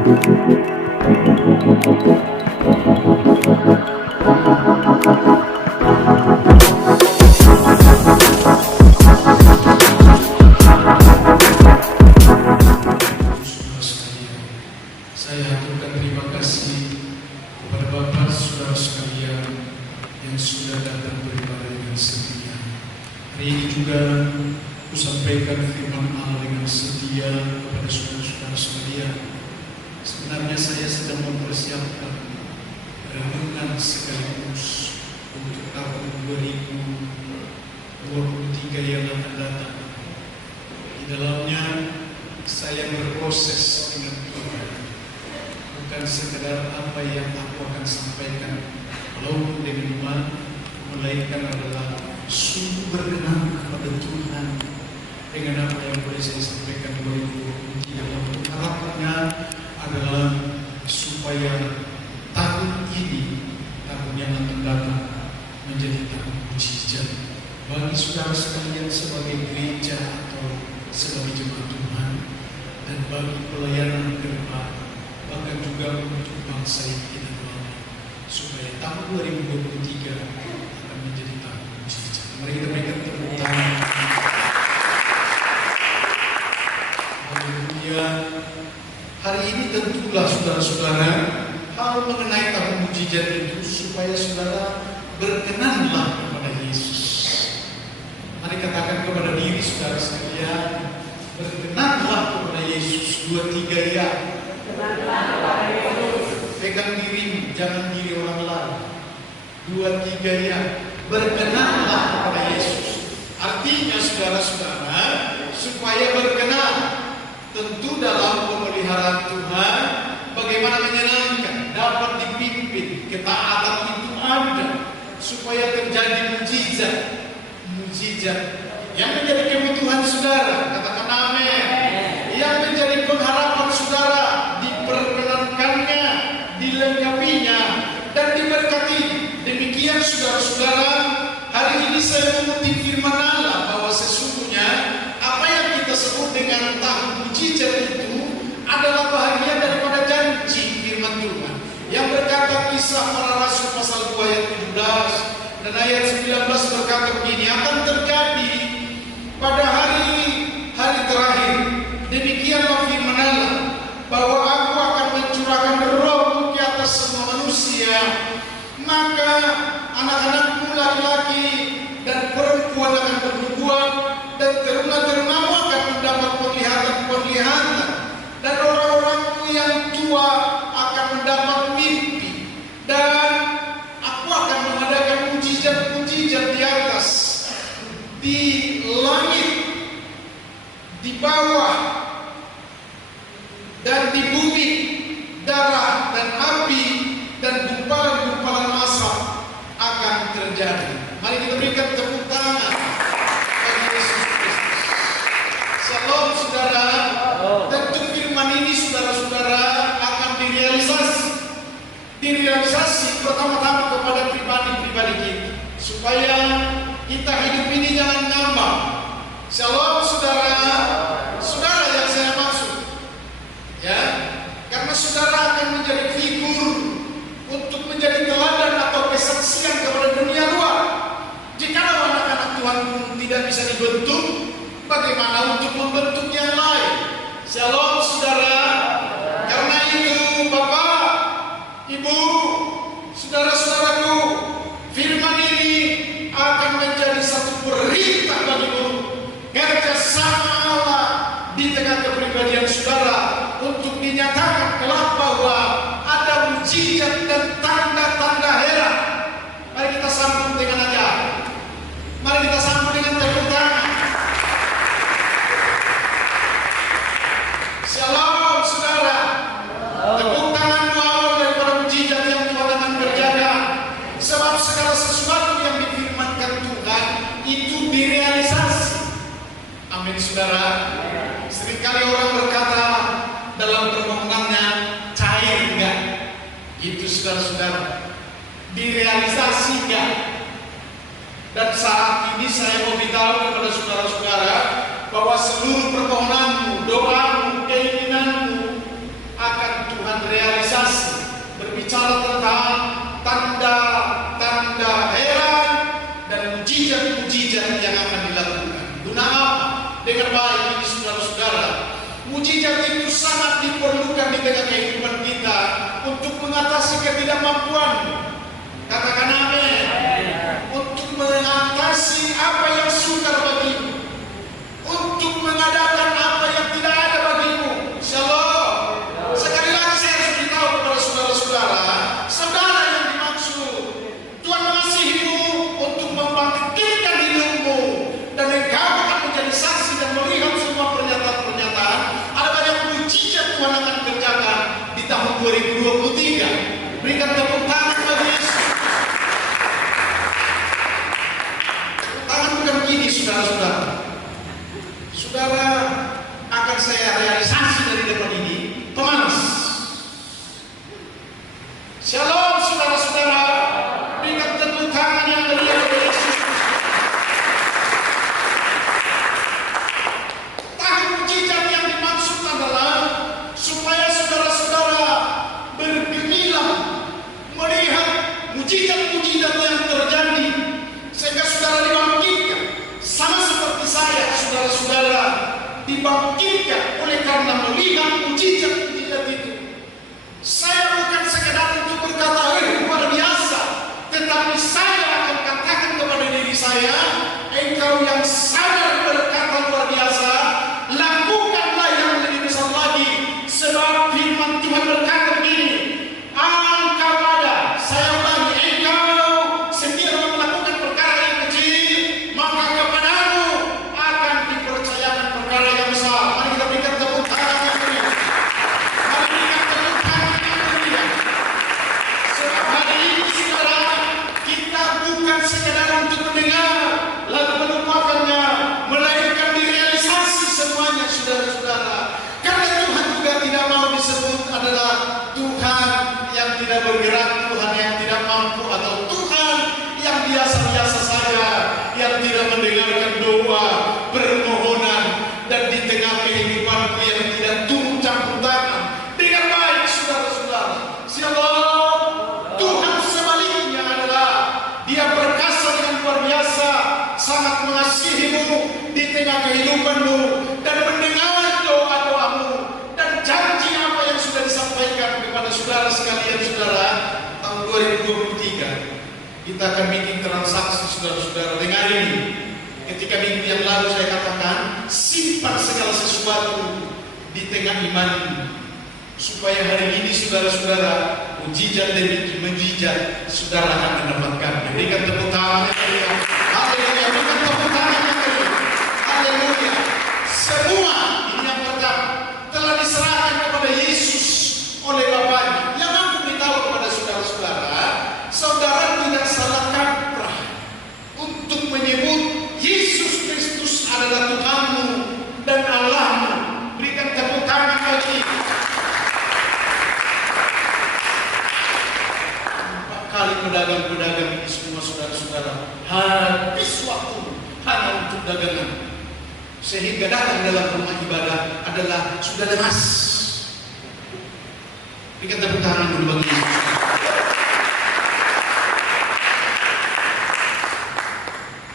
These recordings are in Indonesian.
Saya haturkan terima kasih kepada Bapak saudara sekalian yang sudah datang beribadah dengan setia. Hari ini juga aku sampaikan firman Allah dengan setia kepada saudara-saudara sekalian. Sebenarnya saya sedang mempersiapkan renungan sekaligus untuk tahun 2023 yang akan datang. Di dalamnya saya berproses dengan Tuhan. Bukan sekedar apa yang aku akan sampaikan walaupun dengan iman, melainkan adalah sungguh berkenan kepada Tuhan dengan apa yang boleh saya sampaikan 2023. Harapannya adalah supaya tahun ini, tahun yang akan datang, menjadi tahun mujizat bagi saudara sekalian sebagai gereja atau sebagai jemaat Tuhan, dan bagi pelayanan ke depan, bahkan juga untuk bangsa yang kita doakan, supaya tahun 2023 akan menjadi tahun mujizat. Mari kita berikan tepuk tangan. Haleluya. Hari ini tentulah saudara-saudara, hal mengenai tahun mujizat itu supaya saudara berkenanlah kepada Yesus. Mari katakan kepada diri saudara sekalian, berkenanlah kepada Yesus. 2, 3 ya. Pegang dirimu, jangan diri orang lain. 2, 3 ya. Berkenanlah kepada Yesus. Artinya saudara-saudara, supaya berkenan, tentu dalam pemeliharaan Tuhan, bagaimana menyenangkan, dapat dipimpin, ketaatan itu ada, supaya terjadi mujizat. Mujizat yang menjadi kebutuhan saudara, katakan amin. Yang menjadi pengharapan saudara, diperkenankannya, dilengkapinya, dan diberkati. Demikian saudara-saudara, hari ini saya mengutip firman Allah bahwa sesungguhnya apa yang kita sebut dengan tahun mujizat itu adalah bahagian daripada janji firman Tuhan yang berkata, Kisah Para Rasul pasal 2 ayat 17 dan ayat 19 berkata begini, akan terjadi pada hari terakhir, demikianlah firman Allah, bahwa aku akan mencurahkan rohku ke atas semua manusia, maka anak-anakmu laki-laki dan perempuan akan bernubuat, dan teruna-terunamu akan mendapat penglihatan, dan orang-orangmu yang tua akan mendapat mimpi, dan aku akan mengadakan mujizat-mujizat di atas, di langit, di bawah, dan di bumi, darah dan api dan gumpalan-gumpalan asap akan terjadi. Mari kita berikan tepuk tangan bagi Yesus Kristus. Shalom saudara. Tentu firman ini saudara-saudara akan direalisasi pertama-tama kepada pribadi-pribadi kita, supaya kita hidup ini jangan ngambang. Shalom saudara. Saudara yang saya maksud, ya, karena saudara akan menjadi figur untuk menjadi teladan atau kesaksian kepada dunia luar. Jika anak-anak Tuhan pun tidak bisa dibentuk, bagaimana untuk membentuk yang lain? Shalom saudara. Karena itu Bapak, Ibu, saudara-saudaraku, firman ini akan menjadi satu perintah bagimu. Kerjasamalah di tengah kepribadian saudara untuk dinyatakan kelak bahwa ada mujizat dan tanda-tanda heran. Mari kita sambut dengan ajaib. Mari kita sambut dengan tepuk tangan. Shalom saudara. Tepuk tangan awal daripada mujizat yang Tuhan akan kerjakan. Sebab segala sesuatu yang difirmankan Tuhan itu direalisasi. Amin saudara. Seringkali orang berkata dalam permohonannya, cair enggak? Itu saudara-saudara, direalisasi enggak? Dan saat ini saya mau beritahu kepada saudara-saudara bahwa seluruh permohonanmu, doamu, keinginanmu akan berbicara tentang tanda-tanda heran dan mujizat-mujizat yang akan dilakukan. Guna apa? Dengan baik ini saudara-saudara, mujizat itu sangat diperlukan di tengah kehidupan kita untuk mengatasi ketidakmampuan. Katakan amin. Untuk mengatasi apa yang sukar bagimu, untuk mengadakan apa yang tidak ada bagimu. Shalom. Sekali lagi saya harus beritahu kepada saudara-saudara, saudara yang dimaksud, Tuhan mengasihimu untuk membangkitkan hidupmu, dan engkau akan menjadi saksi dan melihat semua pernyataan-pernyataan. Ada banyak mujizat Tuhan akan kerjakan di tahun 2023. Berikan tepuk tangan bagi Yesus. Tangan bukan begini, saudara-saudara. Saudara akan saya realisasi dari depan ini pemanas. Shalom saudara-saudara. Berikan tepuk tangan yang meriah bagi Yesus. Tahun mujizat yang dimaksud adalah supaya saudara-saudara bergemilang melihat mujizat-mujizat yang terjadi, sehingga saudara dibangkitkan sama seperti saya, saudara-saudara dibangkitkan oleh karena melihat mujizat-mujizat itu. Saya bukan sekedar untuk berkata luar biasa, tetapi saya akan katakan kepada diri saya, engkau yang sadar berkata luar biasa, lakukanlah yang lebih besar lagi. Sebab firman Tuhan berkata begini, engkau ada, saya ulangi, engkau sekiranya melakukan perkara yang kecil, maka kepadamu akan dipercayakan perkara yang besar. Mari kita berikan tepuk tangan yang meriah. Mari berikan tepuk tangan yang meriah. Sebab hari ini saudara, kita bukan sekedar untuk mendengar lalu melupakannya, melainkan direalisasi semuanya, saudara-saudara. Karena Tuhan juga tidak mau disebut adalah Tuhan yang tidak bergerak, Tuhan yang tidak mampu, atau Tuhan yang biasa-biasa saja, yang tidak mendengarkan doa, permohonan, dan di tengah kehidupanku yang tidak turun campur tangan. Dengan baik, saudara-saudara. Shalom. Tuhan sebaliknya adalah Dia perkasa dengan luar biasa, sangat mengasihimu di tengah kehidupanmu, dan mendengar doa-doamu, dan janji apa yang sudah disampaikan kepada saudara sekalian. Saudara, tahun 2023 kita akan bikin transaksi, saudara-saudara. Dengar ini, ketika minggu yang lalu saya katakan simpan segala sesuatu di tengah iman, supaya hari ini saudara-saudara mujizat demi mujizat saudara akan mendapatkan. Berikan tepuk tangan. Haleluya. Berikan tepuk tangan. Haleluya. Semua ini yang pertama telah diserahkan kepada Yesus oleh Bapaknya. Yang aku beritahu kepada saudara-saudara, saudara tidak salah kaprah untuk menyebut Yesus Kristus adalah Tuhanmu dan Allahmu. Berikan tepuk tangan bagi kali pedagang-pedagang ini semua, saudara-saudara, habis waktu hanya untuk dagangan, sehingga datang dalam rumah ibadah adalah sudah lemas. Berikan tepuk tangan dulu bagi Yesus.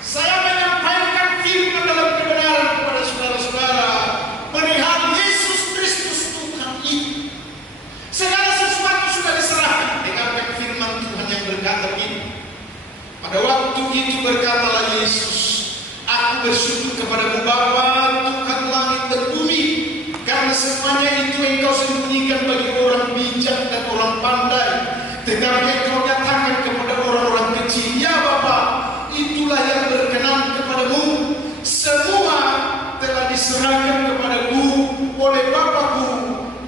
Saya menyampaikan firman dalam kebenaran kepada saudara-saudara, perihal Yesus Kristus Tuhan itu. Segala sesuatu sudah diserahkan. Dengarkan firman Tuhan yang berkata begini. Pada waktu itu berkatalah Yesus, aku bersyukur kepadamu Bapa, Tuhan langit dan bumi, karena semuanya itu engkau sembunyikan bagi orang bijak dan orang pandai, tetapi engkau nyatakan kepada orang-orang kecil. Ya Bapa, itulah yang berkenan kepadamu. Semua telah diserahkan kepadaku oleh Bapakku,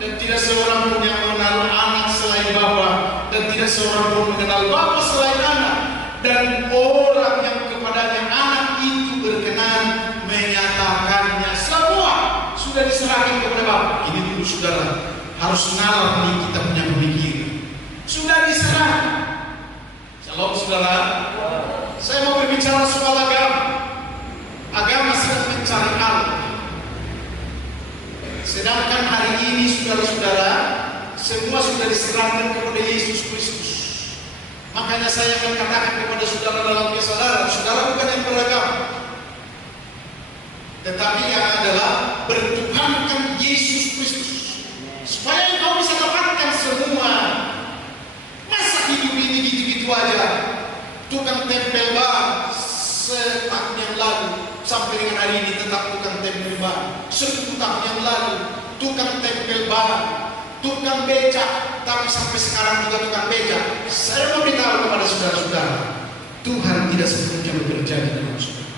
dan tidak seorang pun yang mengenal anak selain Bapa, dan tidak seorang pun mengenal Bapa selain anak, dan orang yang kepadanya anak itu berkenan menyatakannya. Semua sudah diserahkan kepada Bapa. Ini dulu saudara, harus nalar nih kita punya pemikiran. Sudah diserahkan. Shalom saudara. Saya mau berbicara soal agama. Agama sedang mencari Allah. Sedangkan hari ini saudara-saudara, semua sudah diserahkan kepada Yesus Kristus. Makanya saya akan katakan kepada saudara dalam kesadaran, saudara bukan yang beragama, tetapi yang adalah bertuhankan Yesus Kristus, supaya engkau bisa dapatkan semua. Masa hidup ini gitu-gitu aja, tukang tempel ban setahun yang lalu sampai dengan hari ini tetap tukang tempel ban, 10 tahun yang lalu tukang tempel ban, tukang becak, tapi sampai sekarang juga tukang becak. Saya mau beritahu kepada saudara-saudara, Tuhan tidak sepenuhnya bekerja di dalam saudara.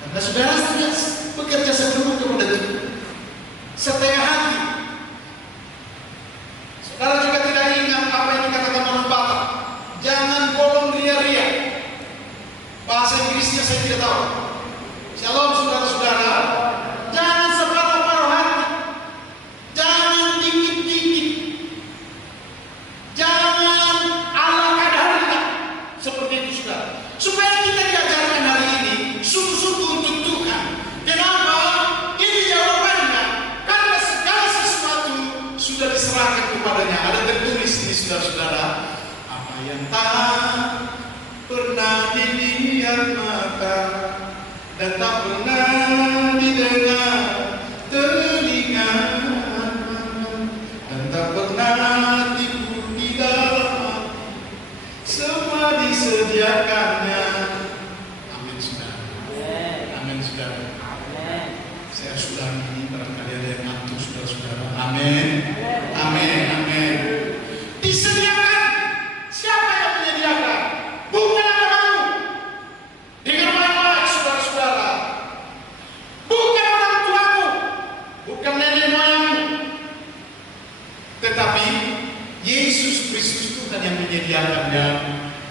Karena saudara tidak bekerja sepenuhnya kepada Tuhan, setia hati. Saudara juga tidak ingat apa yang dikatakan orang Batak, jangan bolong ria-ria. Bahasa Inggrisnya saya tidak tahu. Shalom saudara-saudara. Jangan separuh-paruh hati, jangan dikit-dikit, jangan ala kadarnya, seperti itu saudara. Supaya kita diajarkan hari ini sungguh-sungguh untuk Tuhan. Kenapa? Ini jawabannya. Karena segala sesuatu sudah diserahkan kepadanya. Ada tertulis ini saudara-saudara, apa yang tak pernah dilihat mata dan tak pernah didengar telinga dan tak pernah timbul di dalam hati, semua disediakannya. Amin saudara. Amin saudara. Saya sudah ini barangkali ada yang ngantuk saudara-saudara. Amin. Amin. Amin. Disediakan. Siapa yang menyediakan? Bukan agamamu. Dengar baik-baik saudara-saudara. Bukan orang tuamu, bukan nenek moyangmu, tetapi Yesus Kristus Tuhan yang menyediakannya,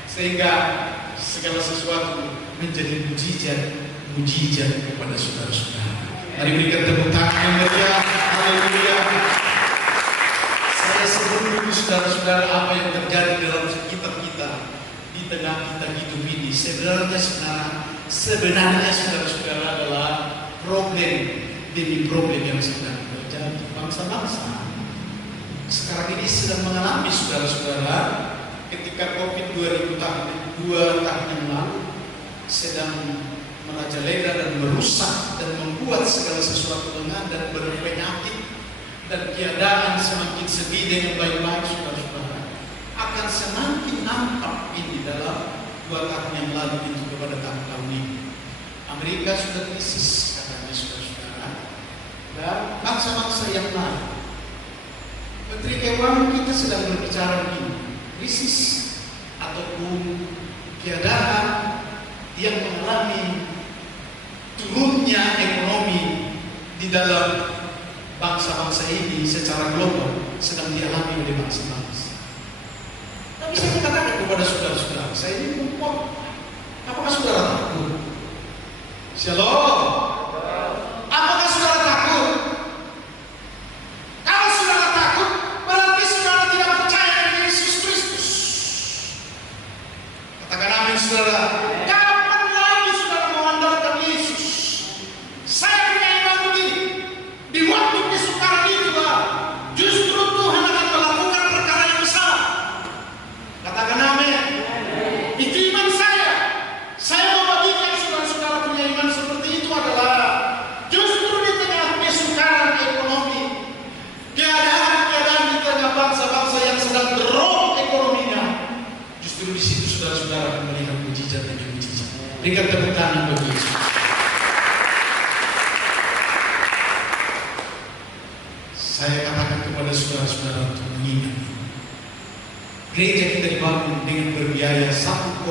sehingga segala sesuatu menjadi mujizat kepada saudara-saudara. Mari berikan tepuk tangan yang meriah. Haleluya. Saya sebut dulu saudara-saudara apa yang terjadi dalam sekitar kita, di tengah kita hidup ini. Sebenarnya saudara-saudara adalah problem demi problem yang sedang terjadi. Bangsa-bangsa sekarang ini sedang mengalami saudara-saudara, ketika COVID 2 tahun yang lalu sedang merajalela dan merusak dan membuat segala sesuatu lengah dan berpenyakit, dan keadaan semakin sedih dengan baik-baik saudara-saudara, akan semakin nampak ini dalam 2 tahun yang lalu itu kepada tahun ini. Amerika sudah krisis katanya saudara-saudara, dan bangsa-bangsa yang lain. Menteri Keuangan kita sedang berbicara begini, krisis ataupun keadaan yang mengalami turunnya ekonomi di dalam bangsa-bangsa ini secara global sedang dialami oleh bangsa-bangsa. Tapi saya katakan kepada saudara-saudara, saya ini perempuan. Apakah saudara takut? Shalom. Apakah saudara takut? Kalau saudara takut, berarti saudara tidak percaya dengan Yesus Kristus. Katakan amin saudara. Kapan lagi saudara mengandalkan Yesus? Saya punya iman begini. Di waktu kesukaran itulah justru Tuhan akan melakukan perkara yang besar. Katakan amin. Itu iman saya. Saya membagikan saudara-saudara punya iman seperti itu adalah justru di tengah kesukaran ekonomi, keadaan di tengah bangsa-bangsa yang sedang drop ekonominya, justru di situ saudara-saudara akan melihat mujizat demi mujizat. Berikan tepuk tangan bagi Yesus. Saya katakan kepada saudara-saudara untuk mengingat, gereja kita dibangun dengan berbiaya 1,2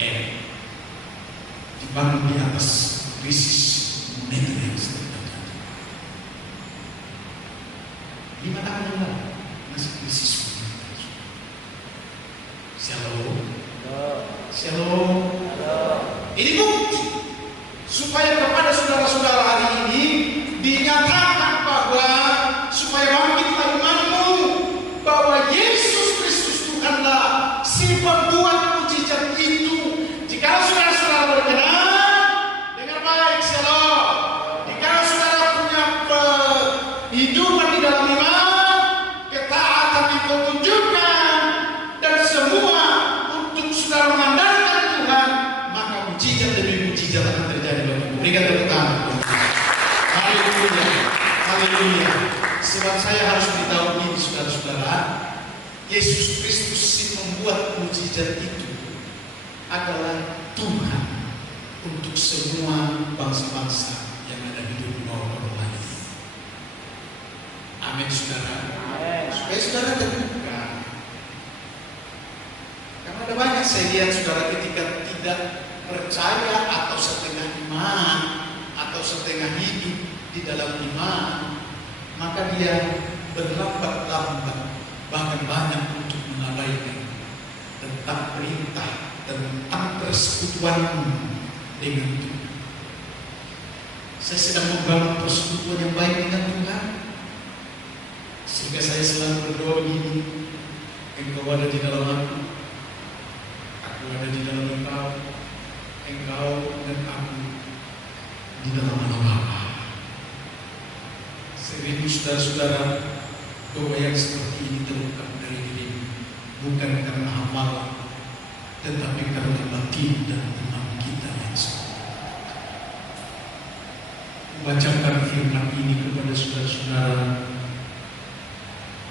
M, dibangun di atas krisis moneter yang sedang terjadi. 5 tahun yang lalu masih krisis moneter. Shalom. Shalom. Ini bukti supaya kepada saudara-saudara hari ini dinyatakan bahwa supaya bangkitlah imanmu bahwa Yesus Kristus Tuhanlah si pembuat mujizat itu. Jika saudara-saudara berkenan, dengar baik, shalom. Jika saudara punya kehidupan di dalam iman, ketaatan yang kau tunjukkan, dan semua untuk saudara mengandalkan Tuhan, maka mujizat demi mujizat akan terjadi bagimu. Berikan tepuk tangan. Haleluya, haleluya. Sebab saya harus beritahu ini saudara-saudara, Yesus Kristus si membuat mujizat itu adalah Tuhan untuk semua bangsa-bangsa yang ada di dunia ini. Amin saudara. Supaya saudara terbuka. Karena ada banyak saya lihat saudara ketika tidak percaya atau setengah iman atau setengah hidup di dalam iman, maka dia berlambat-lambat bahkan banyak untuk mengabaikan tentang perintah, tentang persekutuan dengan Tuhan. Saya sedang membangun persekutuan yang baik dengan Tuhan, sehingga saya selalu berdoa begini, Engkau ada di dalam aku ada di dalam Engkau dan aku di dalam Allah. Sering saudara-saudara, doa yang seperti ini terungkap dari diri, bukan karena hafal, tetapi karena batin dan iman kita yang sama. Bacakan firman ini kepada saudara-saudara,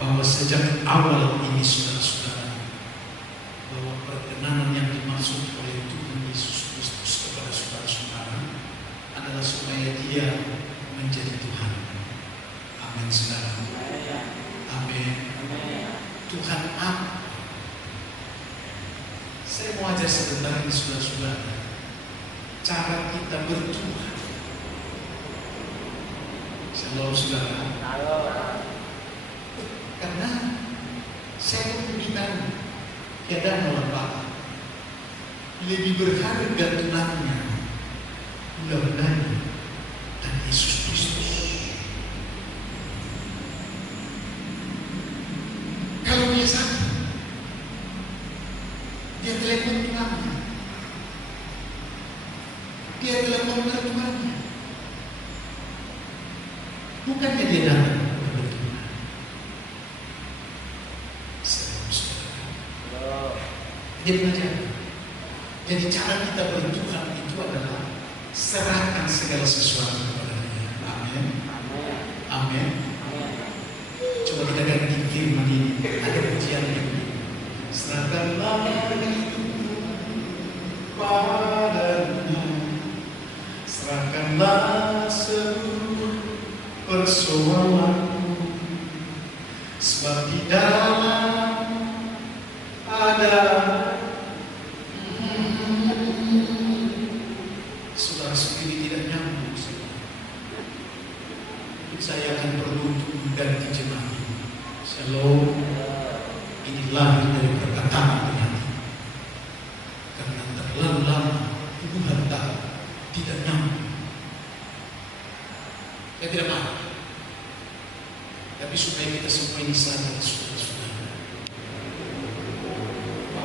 bahwa sejak awal ini saudara-saudara, bahwa perkenanan yang dimaksud oleh Tuhan Yesus Kristus kepada saudara-saudara adalah supaya Dia menjadi Tuhan. Amin saudara. Amin. Tuhan apa? Saya mau ajar sebentar ini saudara-saudara, cara kita bertuhan. Shalom saudara. Karena saya membimbang tiada nolak Bapa, lebih berharga tunannya bulan-bulan dan Yesus Kristus. Kalau dia sakit, dia telepon tunannya, dia telepon mertuanya, bukannya dia datang. Jadi belajar. Jadi cara kita bertuhan itu adalah serahkan segala sesuatu kepada Dia. Amin. Amin. Coba kita ganti firman ini. Ada pujian ini. Serahkanlah hidupku padanya. Serahkanlah seluruh persoalanku. Sebab di dalam ada saudara sendiri tidak nyambung. Saya akan perlu untuk mengganti jemaat. Shalom. Ini lahir dari perkataan Tuhan. Karena terlalu lama puluhan tahun tidak nyambung. Saya tidak marah. Tapi supaya kita semua ini sadar, saudara-saudara,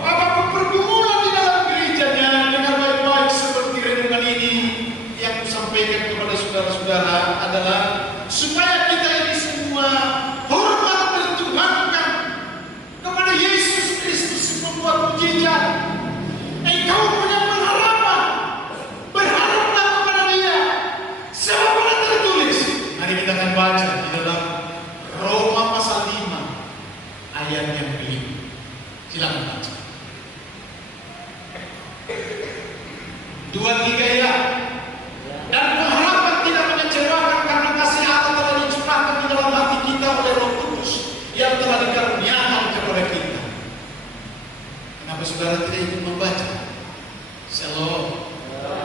apapun pergumulan di dalam gerejanya, dengar baik-baik seperti renungan ini yang kusampaikan kepada saudara-saudara adalah supaya kita ini semua hormat bertuhankan kepada Yesus Kristus yang membuat mujizat. Engkau punya pengharapan, berharaplah kepada Dia. Sebab ada tertulis. Mari kita akan baca di dalam Roma pasal 5 ayat yang ke-5. Silakan baca. 2-3 ya. Dan pengharapan tidak mengecewakan karena kasih Allah telah dicurahkan di dalam hati kita oleh Roh Kudus yang telah dikaruniakan kepada kita. Kenapa saudara tidak ikut membaca? Shalom.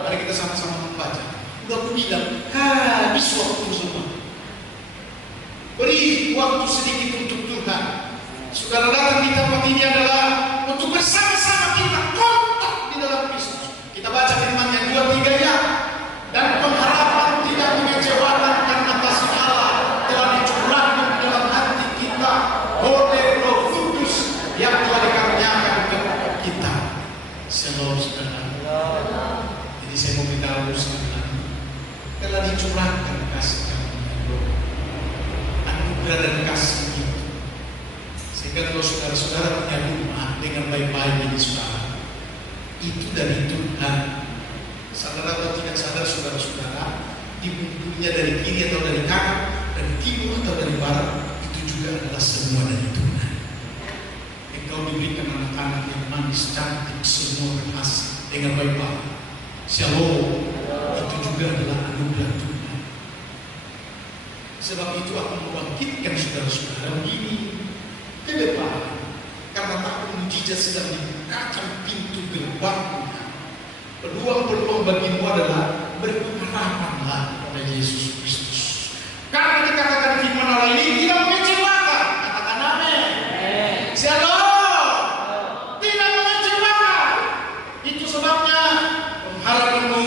Mari kita sama-sama membaca. Udah aku bilang, habis waktu semua. Beri waktu sedikit untuk Tuhan. Saudara datang di tempat ini adalah untuk bersama-sama kita kontak di dalam Kristus. Kita baca firman-Nya 2-3 ya. Dan pengharapan tidak mengecewakan karena kasih Allah telah dicurahkan di dalam hati kita oleh Roh Kudus yang telah dikaruniakan kepada kita. anugerah dan kasih itu. Sehingga kalau saudara-saudara punya rumah dengan baik-baik ini saudara, itu dari Tuhan. Sadar atau tidak sadar saudara-saudara, di bumbunya dari kiri atau dari kanan, dari timur atau dari barat, itu juga adalah semua dari Tuhan. Engkau diberikan anak-anak yang manis, cantik, semua berhasil dengan baik-baik. Shalom, itu juga adalah anugerah Tuhan. Sebab itu akan membangkitkan saudara-saudara begini ke depan. Karena takut mujizat sedang dibukakan pintu gerbangnya. Peluang-peluang bagimu adalah berpengharapanlah kepada Yesus Kristus. Karena dikatakan firman Allah ini tidak mengecewakan. Katakan amin. Shalom. Tidak mengecewakan. Itu sebabnya pengharapanmu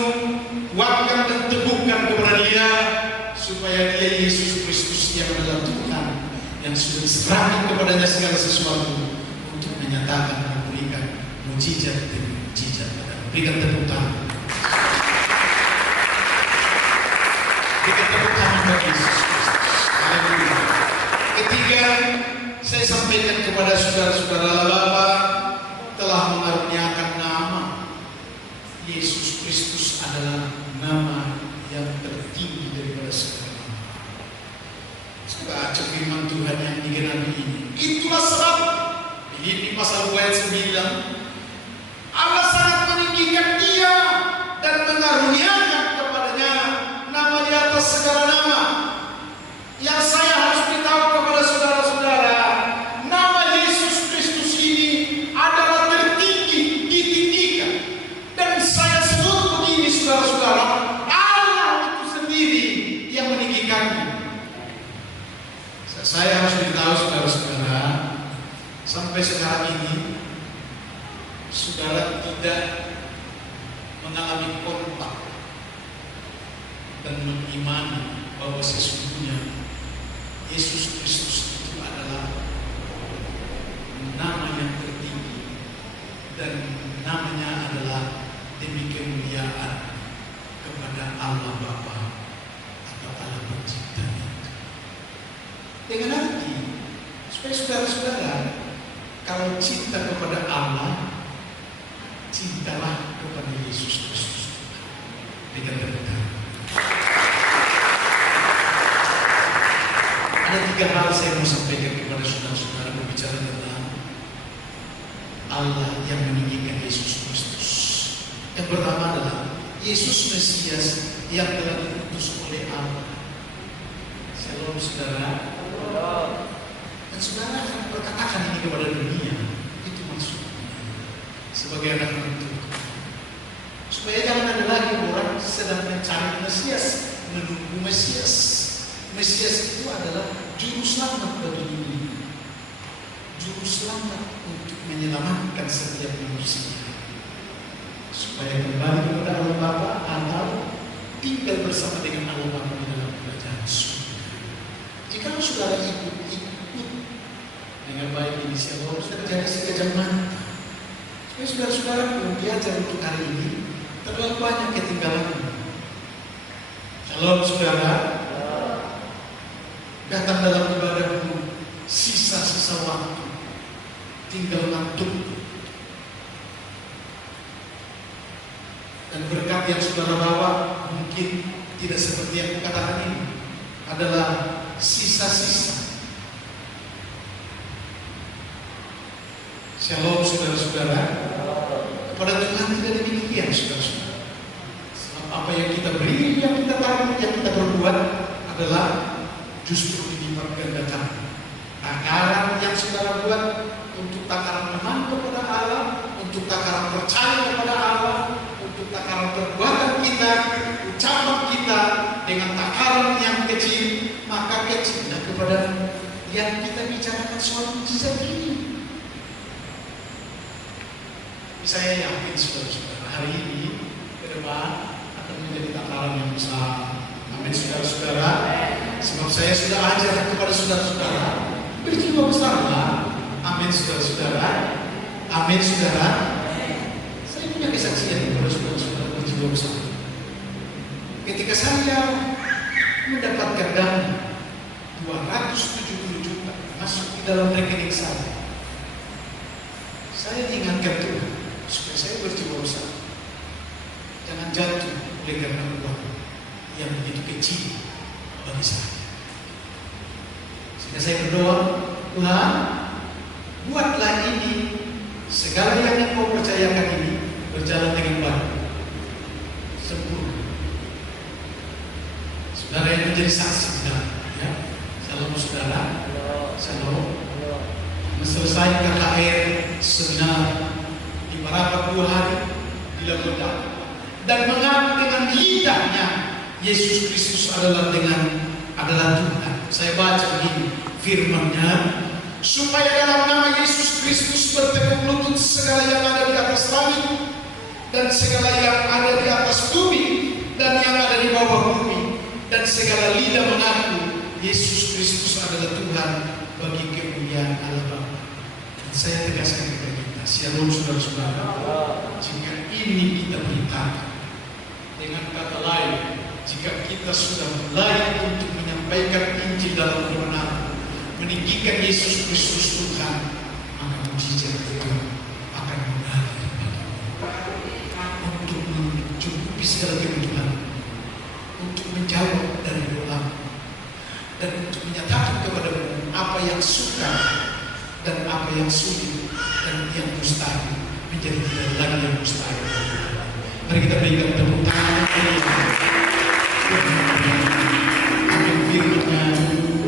kuatkan dan teguhkan kepada Dia, supaya Dia Yesus Kristus yang adalah Tuhan, yang sudah diserahkan kepadanya segala sesuatu untuk menyatakan dan memberikan mujizat demi mujizat. Berikan tepuk tangan. Berikan tepuk tangan bagi Yesus Kristus. Haleluya. Ketiga, saya sampaikan kepada saudara-saudara Bapa telah mengaruniakan nama. Yesus Kristus adalah nama yang tertinggi daripada segala nama. Baca firman Tuhan yang digenapi ini. Itulah sebab Filipi pasal 2 ayat 9, Allah sangat meninggikan Dia dan mengaruniakan kepadanya nama di atas segala nama. Yang saya harus beritahu kepada saudara-saudara, nama Yesus Kristus ini adalah tertinggi, ditinggikan. Dan saya sebut begini saudara-saudara, Allah itu sendiri yang meninggikannya. Saya harus beritahu saudara-saudara, sampai sekarang ini saudara tidak mengalami kontak dan mengimani bahwa sesungguhnya Yesus Kristus itu adalah nama yang tertinggi dan namanya adalah demi kemuliaan kepada Allah Bapa atau Allah Pencipta itu. Dengan arti supaya saudara-saudara kalau cinta kepada Allah, cintalah kepada Yesus Kristus. Berikan tepuk tangan. Ada 3 hal saya mau sampaikan kepada saudara-saudara berbicara tentang Allah yang meninggikan Yesus Kristus. Yang pertama adalah Yesus Mesias yang telah diutus oleh Allah. Shalom saudara. Dan saudara akan berkatakan ini kepada dunia. Itu maksudnya sebagai anak Tuhan, supaya jangan ada lagi orang sedang mencari Mesias, menunggu Mesias. Mesias itu adalah juru selamat bagi dunia, juru selamat untuk menyelamatkan setiap manusia, supaya kembali kepada Allah Bapa atau tinggal bersama dengan Allah Bapa di dalam kerajaan surga. Jika saudara ikut dengan baik ini, siapa sudah jadi sekejap mata. Supaya saudara-saudara belum belajar untuk hari ini, terlalu banyak ketinggalan. Shalom saudara. Datang dalam ibadahmu, sisa-sisa waktu, tinggal ngantuk. Dan berkat yang saudara bawa mungkin tidak seperti yang kukatakan ini, adalah sisa-sisa. Shalom saudara-saudara. Kepada Tuhan tidak demikian saudara-saudara. Sebab apa yang kita beri, yang kita taruh, yang kita berbuat adalah justru dilipat gandakan. Takaran yang saudara buat untuk takaran iman kepada Allah, untuk takaran percaya kepada Allah, untuk takaran perbuatan kita, ucapan kita dengan takaran yang kecil, maka kecilnya kepada yang kita bicarakan soal mujizat ini. Saya yakin saudara-saudara hari ini ke depan akan menjadi takaran yang besar. Amin saudara-saudara. Sebab saya sudah ajar kepada saudara-saudara, berjiwa besarlah. Amin saudara-saudara. Amin saudara. Saya punya kesaksian kepada saudara-saudara berjiwa besar. Ketika saya mendapatkan dana 270 juta masuk di dalam rekening saya. Saya diingatkan Tuhan supaya saya berjiwa usaha. Jangan jatuh oleh karena uang yang begitu kecil bagi saya. Sehingga saya berdoa, Tuhan, buatlah ini, segala yang Engkau percayakan ini berjalan dengan baik, sempurna. Saudara yang menjadi saksi benar, ya. Salam saudara, salam. Selesai KKR seminar di Parapat 2 hari di Lamongan dan mengaku dengan lidahnya Yesus Kristus adalah Tuhan. Saya baca begini firman-Nya, supaya dalam nama Yesus Kristus bertekuk lutut segala yang ada di atas langit dan segala yang ada di atas bumi dan yang ada di bawah bumi, dan segala lidah mengaku Yesus Kristus adalah Tuhan bagi kemuliaan Allah Bapa. Dan saya tegaskan kepada kita, shalom saudara-saudara, jika ini kita beritakan, dengan kata lain, jika kita sudah mulai untuk menyampaikan Injil dalam kebenaran, meninggikan Yesus Kristus Tuhan, maka mujizat itu akan mengalir untuk mencukupi segala kebutuhan, untuk menjawab dari doa, dan untuk menyatakan kepadamu apa yang sukar dan apa yang sulit dan yang mustahil menjadi tidak lagi yang mustahil. Mari kita berikan tepuk tangan. Amin. Firman-Nya